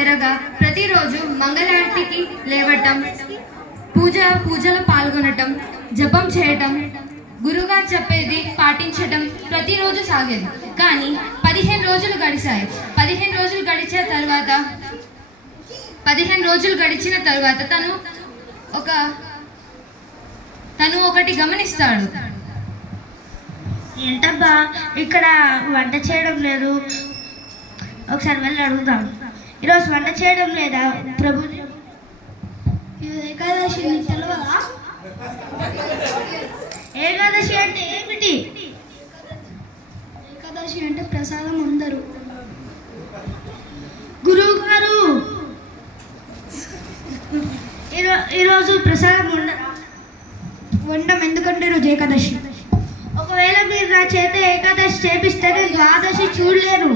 చేరగా ప్రతిరోజు మంగళారతికి లేవటం, పూజలో పాల్గొనటం, జపం చేయటం, గురువుగారు చెప్పేది పాటించటం ప్రతిరోజు సాగేది. కానీ 15 రోజులు గడిచాయి. 15 రోజులు గడిచిన తర్వాత తను ఒకటి గమనిస్తాడు. ఏంటబ్బా ఇక్కడ వంట చేయడం లేదు, ఒకసారి వెళ్ళి అడుగుదాం. ఈరోజు వంట చేయడం లేదా ప్రభుజీ? ఏకాదశి తెలవదా? ఏకాదశి అంటే ఏమిటి? ఏకాదశి అంటే ప్రసాదం అందరు. గురువు గారు ఈరోజు ప్రసాదం వండం, ఎందుకంటే ఈరోజు ఏకాదశి. ఒకవేళ మీరు నా చేత ఏకాదశి చేపిస్తే ద్వాదశి చూడలేరు.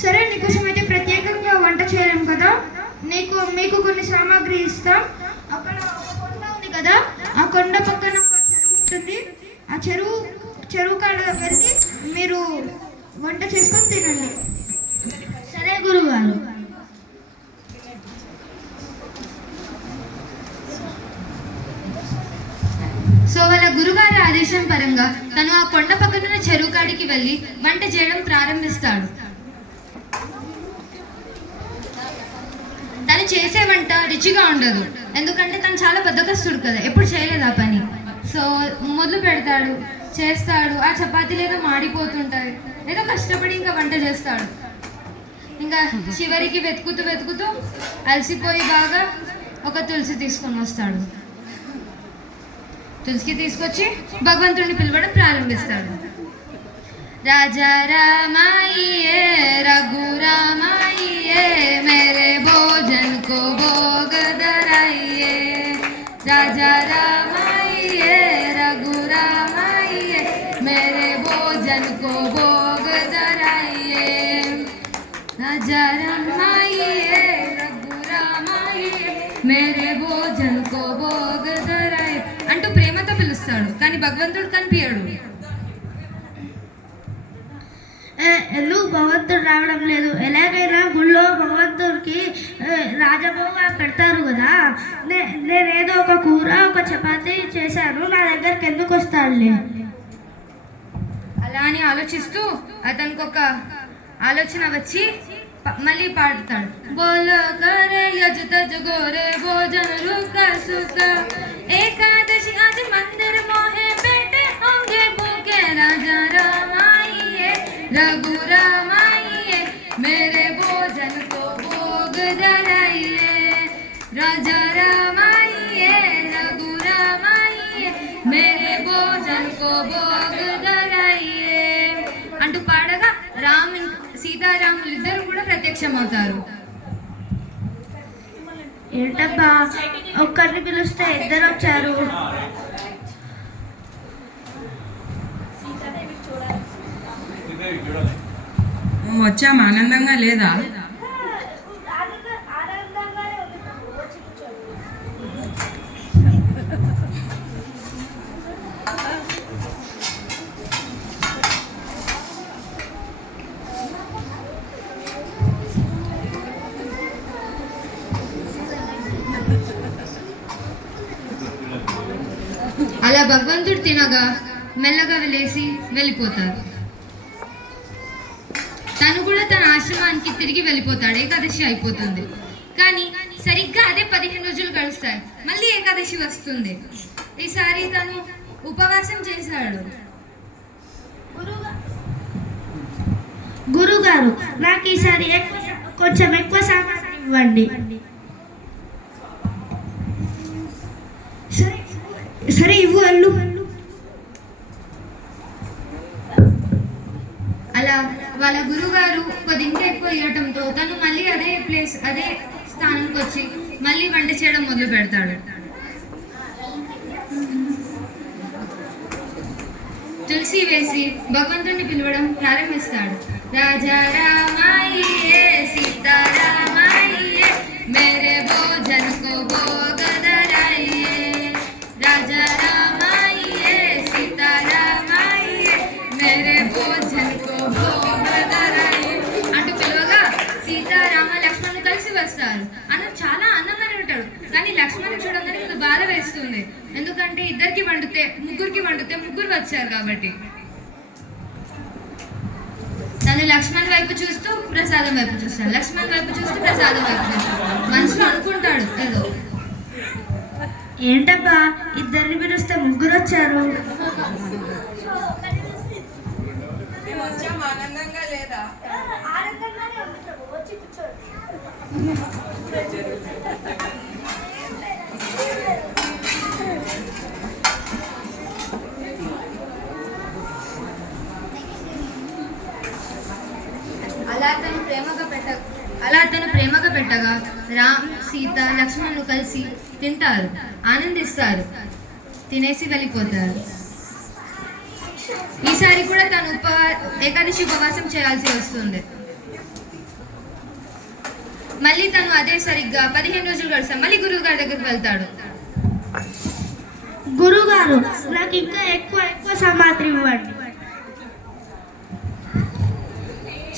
సరే, నీకోసం అయితే ప్రత్యేకంగా వంట చేయలేం కదా. మీకు కొన్ని సామాగ్రి ఇస్తాం. అక్కడ ఒక కొండ ఉంది కదా, ఆ కొండ పక్కన ఒక చెరువు ఉంటుంది. ఆ చెరువు కాడ వెళ్ళి మీరు వంట చేసుకొని తినండి. సరే గురువుగారు. సో వాళ్ళ గురుగారి ఆదేశం పరంగా తను ఆ కొండ పక్కనున్న చెరువు కాడికి వెళ్ళి వంట చేయడం ప్రారంభిస్తాడు. తను చేసే వంట రుచిగా ఉండదు, ఎందుకంటే తను చాలా బద్ధకస్తుడు కదా, ఎప్పుడు చేయలేదు ఆ పని. సో మొదలు పెడతాడు, చేస్తాడు. ఆ చపాతీలు ఏదో మాడిపోతుంటాయి. ఏదో కష్టపడి ఇంకా వంట చేస్తాడు. ఇంకా చివరికి వెతుకుతూ అలసిపోయి బాగా ఒక తులసి తీసుకొని వస్తాడు. తులసికి తీసుకొచ్చి భగవంతుడిని పిలవడం ప్రారంభిస్తాడు. రాజా రామాయియే రఘురామాయియే మేరే భోజన్ కో భోग धराइए। राजा रामाइए रघुरामाइए मेरे भोजन को भोग धराइए। राजा रामाइए रघुरामाइए मेरे भोजन को भोग धराइए అంటూ ప్రేమతో పిలుస్తాడు. కానీ భగవంతుడు కనిపించడు. ఎందుకు భగవంతుడు రావడం లేదు? ఎలాగైనా గుళ్ళో భగవంతుడికి రాజభోగ పెడతారు కదా. నేనేదో ఒక కూర ఒక చపాతీ చేశాను, నా దగ్గరికి ఎందుకు వస్తాడులే? అలా అని ఆలోచిస్తూ అతనికి ఒక ఆలోచన వచ్చి మళ్ళీ పాడుతాడు. బోలో కరే యజ్ తజ్ గోరే భోజన రుక సుక ఏకాదశి ఆజ్ మందిर मोहे बैठे होंगे भूखे। राजा रामाइए रघुरामाइए मेरे भोजन को भोग धराइए। राजा रामाइए रघुरामाइए मेरे भोजन को भोग धराइए అంటూ పాడగా సీతారాములు ఇద్దరు కూడా ప్రత్యక్షమవుతారు. ఏంటబ్బా ఒక్కరిని పిలిస్తే ఇద్దరు వచ్చారు? వచ్చాం, ఆనందంగా లేదా? అలా భగవంతుడు తినగా మెల్లగా లేచి వెళ్ళిపోతారు. తను కూడా తన ఆశ్రమానికి తిరిగి వెళ్ళిపోతాడు. ఏకాదశి అయిపోతుంది. కానీ సరిగ్గా అదే 15 రోజులు గడుస్తాయి. మళ్ళీ ఏకాదశి వస్తుంది. ఈసారి తను ఉపవాసం చేశాడు. గురుగారు, నాకు ఈసారి కొంచెం ఎక్కువ సామాగ్రి ఇవ్వండి. సరే ఇవ్వు అల్లు. అలా వాళ్ళ గురుగారు కొద్దిగా ఎక్కువ ఇవ్వటంతో తను మళ్ళీ అదే స్థానంకి వచ్చి మళ్ళీ వంట చేయడం మొదలు పెడతాడు. తులసి వేసి భగవంతుడిని పిలవడం ప్రారంభిస్తాడు. రాజా రామాయియే సీతారామాయియే మేరే భోజన్ కో భోग धराइए। राजा रामाइए सीतारामाइए मेरे भोजन को ఎందుకంటే ఇద్దరికి వండితే ముగ్గురికి వండితే ముగ్గురు వచ్చారు కాబట్టి. తను లక్ష్మణ్ వైపు చూస్తూ ప్రసాదం వైపు చూస్తాడు, లక్ష్మణ్ వైపు చూస్తూ ప్రసాదం వైపు చూస్తాడు. మనసులో అనుకుంటాడు ఏదో. ఏంటబ్బా ఇద్దరిని పిలిస్తే ముగ్గురు వచ్చారు. మేము వచ్చాము ఆనందంగా లేదా? అలా తను ప్రేమగా పెట్టగా రామ్, సీత, లక్ష్మణులు కలిసి తింటారు, ఆనందిస్తారు, తినేసి వెళ్ళిపోతారు. ఈసారి కూడా తను ఏకాదశి ఉపవాసం చేయాల్సి వస్తుంది. మళ్ళీ తను అదే సరిగ్గా 15 రోజులు గడుస్తాడు. మళ్ళీ గురువు గారి దగ్గరికి వెళ్తాడు. గురుగారు నాకు ఇంకా ఎక్కువ ఎక్కువ సామాగ్రి ఇవ్వండి.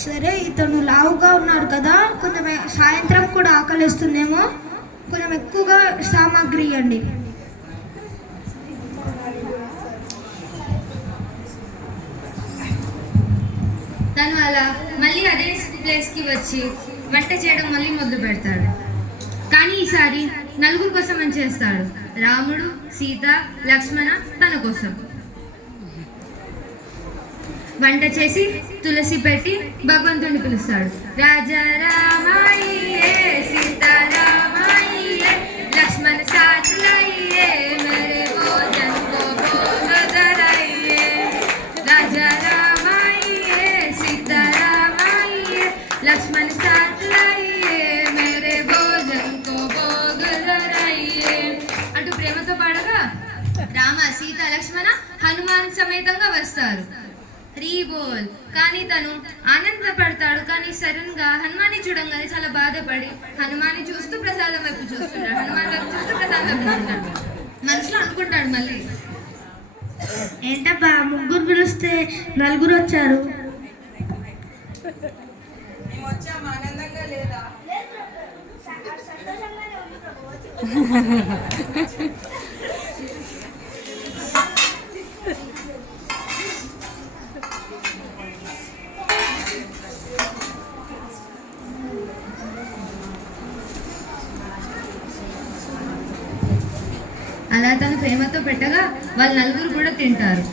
సరే, ఇతను లావుగా ఉన్నాడు కదా, కొంచెం సాయంత్రం కూడా ఆకలిస్తుందేమో, కొంచెం ఎక్కువగా సామాగ్రి ఇవ్వండి. తను అలా మళ్ళీ అదే ప్లేస్కి వచ్చి వంట చేయడం మళ్ళీ మొదలు పెడతాడు. కానీ ఈసారి నలుగురు కోసం అని చేస్తాడు. రాముడు, సీత, లక్ష్మణ తన కోసం వంట చేసి తులసి పెట్టి భగవంతుడిని పిలుస్తాడు. రాజా రామాయే సీతారామాయే లక్ష్మణ సాథ్ లాइए मेरे भोजन को भोग धराइए. राजा रामाये सीतारामाये लक्ष्मण साथ लाइए मेरे भोजन को भोग धराइए అంటూ ప్రేమతో పాడగా రామ, సీత, లక్ష్మణ హనుమాన్ సమేతంగా వస్తారు. హరి బోల్. కానీ తను ఆనందపడతాడు. కానీ సడన్ గా హనుమాన్ని చూడంగానే చాలా బాధపడి హనుమాన్ని చూస్తూ ప్రసాదం వైపు చూస్తున్నాడు. హనుమాన్ వైపు చూస్తూ ప్రసాదం వైపు చూస్తాడు. మనసులో అనుకుంటాడు మళ్ళీ, ఏంటబ్బా ముగ్గురు పిలిస్తే నలుగురు వచ్చారు. మేము వచ్చాము ఆనందంగా లేదా? అలా తను ప్రేమతో పెట్టగా వాళ్ళు నలుగురు కూడా తింటారు.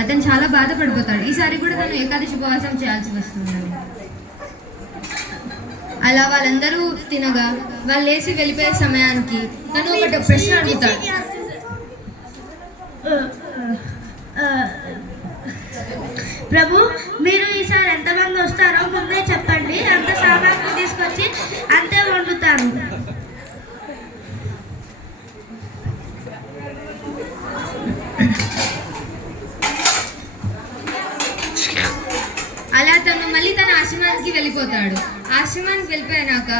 అతను చాలా బాధపడిపోతాడు. ఈసారి కూడా తను ఏకాదశి ఉపవాసం చేయాల్సి వస్తుంది. అలా వాళ్ళందరూ తినగా వాళ్ళు లేచి వెళ్ళిపోయే సమయానికి తను ఒకటి ప్రశ్న అడుగుతాడు. ప్రభు, మీరు ఈసారి ఎంతమంది వస్తారో ముందే చెప్పండి, అంత సామాగ్రి తీసుకొచ్చి అంతే వండుతాను. అలా తను మళ్ళీ తన ఆశ్రమానికి వెళ్ళిపోతాడు. ఆశ్రమానికి వెళ్ళిపోయినాక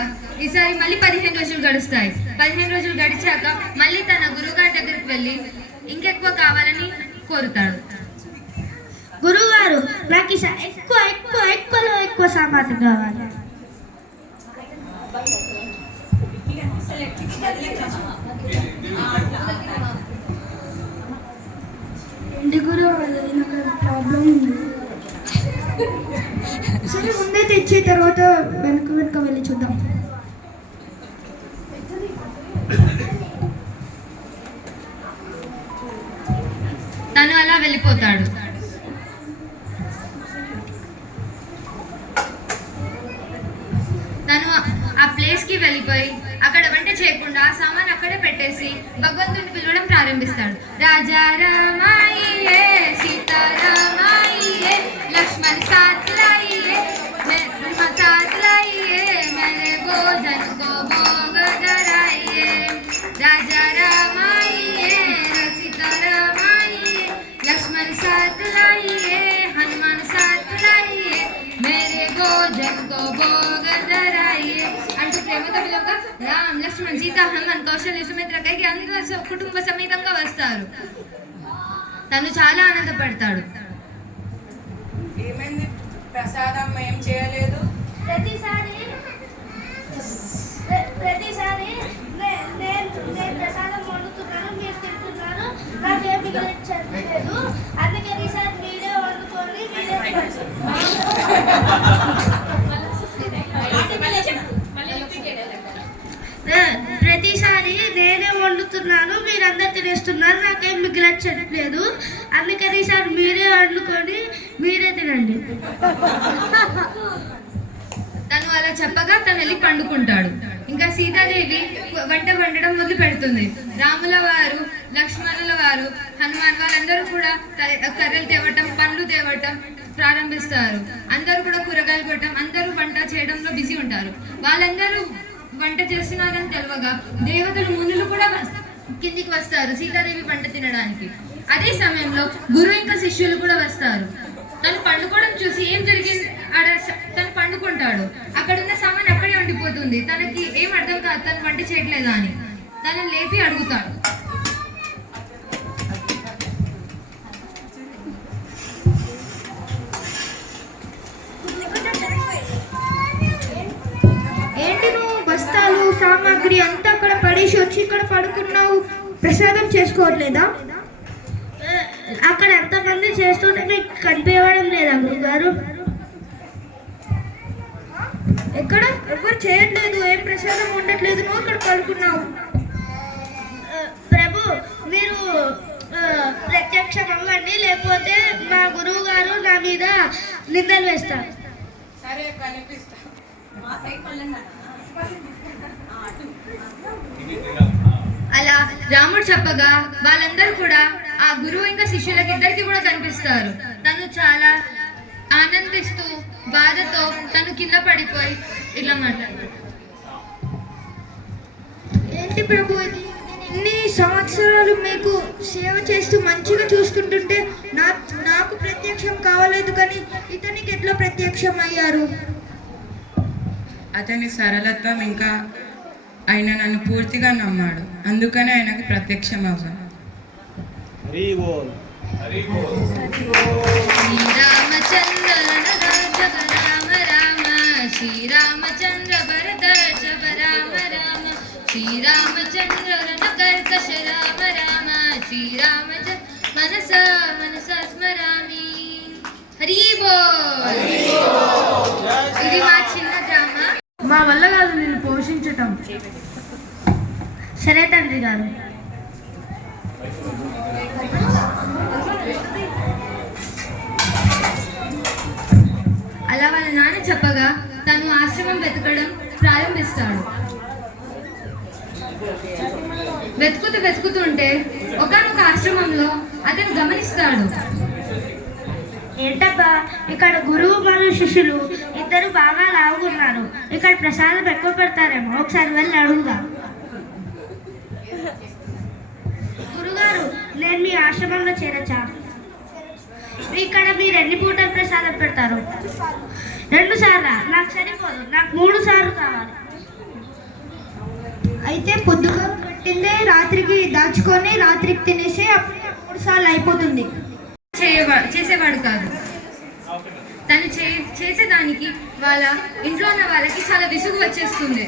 ఈసారి మళ్ళీ 15 రోజులు గడుస్తాయి. 15 రోజులు గడిచాక మళ్ళీ తన గురువుగారి దగ్గరికి వెళ్ళి ఇంకెక్కువ కావాలని కోరుతాడు. గురువుగారు, నాకు ఈసారి ఎక్కువ ఎక్కువ ఎక్కువలో ఎక్కువ సామాగ్రి కావాలి. ఏంటి గురువు, నాకు ప్రాబ్లం ఉంది. సరే, ముందే తెచ్చి తర్వాత వెనక వెనక వెళ్ళి చూద్దాం. తను అలా వెళ్ళిపోతాడు. తను ఆ ప్లేస్కి వెళ్ళిపోయి అక్కడ వంట చేయకుండా ఆ సామాన్ అక్కడే పెట్టేసి భగవంతుడిని పిలవడం ప్రారంభిస్తాడు. రాజా రామాయే సీతారామాయే లక్ష్మణ్ సాథ్ లాइए साथ लाइए मेरे भोजन को भोग धराइए. राजा रामाये सीतारामाये लक्ष्मण साथ लाइए हनुमान साथ लाइए मेरे भोजन को भोग धराइए అంటూ ప్రేమతో పిలవగా రామ్, లక్ష్మణ్, సీత, హనుమాన్, కౌశల్య, సుమిత్ర, కైకి అందరూ కుటుంబ సమేతంగా వస్తారు. తను చాలా ఆనందపడతాడు. ఏమైంది? ప్రసాదం ఏం చేయలేదు? ప్రతిసారి నేను నేను ప్రసాదం వండుతున్నాను, మీరు తింటున్నారు, నాకేం మిగిలించట్లేదు. అందుకని ఈసారి మీరే వండుకొని మీరే ప్రతిసారి నేనే వండుతున్నాను, మీరందరూ తినేస్తున్నారు, నాకేం మిగిలించట్లేదు. అందుకని ఈసారి మీరే వండుకొని మీరే తినండి. తను అలా చెప్పగా తను వెళ్ళి పండుకుంటాడు. ఇంకా సీతాదేవి వంట వండడం మొదలు పెడుతుంది. రాముల వారు, లక్ష్మణుల వారు, హనుమాన్ వాళ్ళందరూ కూడా కర్రలు తేవటం, పండ్లు తేవటం ప్రారంభిస్తారు. అందరూ కూడా కూరగాయలు కొట్టడం, అందరూ వంట చేయడంలో బిజీ ఉంటారు. వాళ్ళందరూ వంట చేస్తున్నారని తెలియగా దేవతలు, మునులు కూడా కిందికి వస్తారు సీతాదేవి వంట తినడానికి. అదే సమయంలో గురు ఇంకా శిష్యులు కూడా వస్తారు. తను పండుకోవడం చూసి ఏం జరిగింది, తను పండుకుంటాడు. అక్కడ ఉన్న సామాన్ అక్కడే ఉండిపోతుంది. తనకి ఏం అర్థం కాదు, తను వంట చేయట్లేదా అని. తను లేపి అడుగుతాడు. ఏంటి నువ్వు బస్తాలు సామాగ్రి అంతా అక్కడ పడేసి వచ్చి ఇక్కడ పడుకున్నావు, ప్రసాదం చేసుకోవట్లేదా? అక్కడ ఎంతమంది చేస్తుంటే మీకు కనిపించడం లేదా గురుగారు? ఎక్కడ ఎవరు చేయట్లేదు, ఏం ప్రసాదం ఉండట్లేదు, నువ్వు ఇక్కడ పడుకున్నావు. ప్రభు, మీరు ప్రత్యక్షం అవ్వండి, లేకపోతే మా గురువు గారు నా మీద నిందలు వేస్తారు. సరే కనిపిస్తా. అలా రాముడు చెప్పగా వాళ్ళందరూ కూడా ఆ గురువు ఇంకా శిష్యులకి ఇద్దరికి కూడా కనిపిస్తారు. తను చాలా ఆనందిస్తూ బాధతో తను కింద పడిపోయి ఇలా మాట్లాడతాడు. ఏంటి ప్రభు ఇది? ఇన్ని సంవత్సరాలు మీకు సేవ చేస్తూ మంచిగా చూసుకుంటుంటే నాకు ప్రత్యక్షం కావలేదు, కానీ ఇతనికి ఎట్లా ప్రత్యక్షం అయ్యారు? అతని సరళత్వం ఇంకా ఆయన నన్ను పూర్తిగా నమ్మాడు, అందుకనే ఆయనకి ప్రత్యక్షం అవ్వను. శ్రీరామచంద్ర రామ రామ, శ్రీరామచంద్ర భరతర్షభ రామ రామ, శ్రీరామచంద్ర కర్కశ రామ రామ, శ్రీరామచంద్ర మనస మనస స్మరామి. హరి బోల్. ఇది మా చిన్న డ్రామా. మా వల్ల కాదు నిన్ను పోషించటం. సరే తండ్రి గారు. అలా వాళ్ళ నాన్న చెప్పగా తను ఆశ్రమం వెతకడం ప్రారంభిస్తాడు. వెతుకుతుంటే ఒకానొక ఆశ్రమంలో అతను గమనిస్తాడు. ఏంటబ్బా, ఇక్కడ గురువు మరియు శిష్యులు ఇద్దరు బాగా లావుకున్నారు. ఇక్కడ ప్రసాదం ఎక్కువ పెడతారేమో, ఒకసారి వెళ్ళి అడుగుదా. గురుగారు, నేను మీ ఆశ్రమంలో చేరచ్చా? ఇక్కడ మీరు ఎన్ని పూటలు ప్రసాదం పెడతారు? 2 సార్లా? నాకు సరిపోదు, నాకు 3 సార్లు కావాలి. అయితే పొద్దుగా పెట్టిందే రాత్రికి దాచుకొని రాత్రికి తినేసి 3 సార్లు అయిపోతుంది. చేసేవాడు కాదు. తను చేసేదానికి వాళ్ళ ఇంట్లో ఉన్న వాళ్ళకి చాలా విసుగు వచ్చేస్తుంది.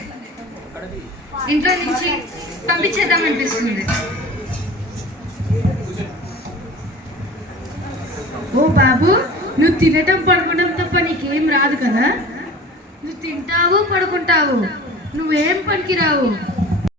ఇంట్లో నుంచి పంపించేద్దాం అనిపిస్తుంది. ఓ బాబు, నువ్వు తినటం పడుకోవడం తప్ప నీకేం రాదు కదా? నువ్వు తింటావు పడుకుంటావు, నువ్వేం పనికిరావు.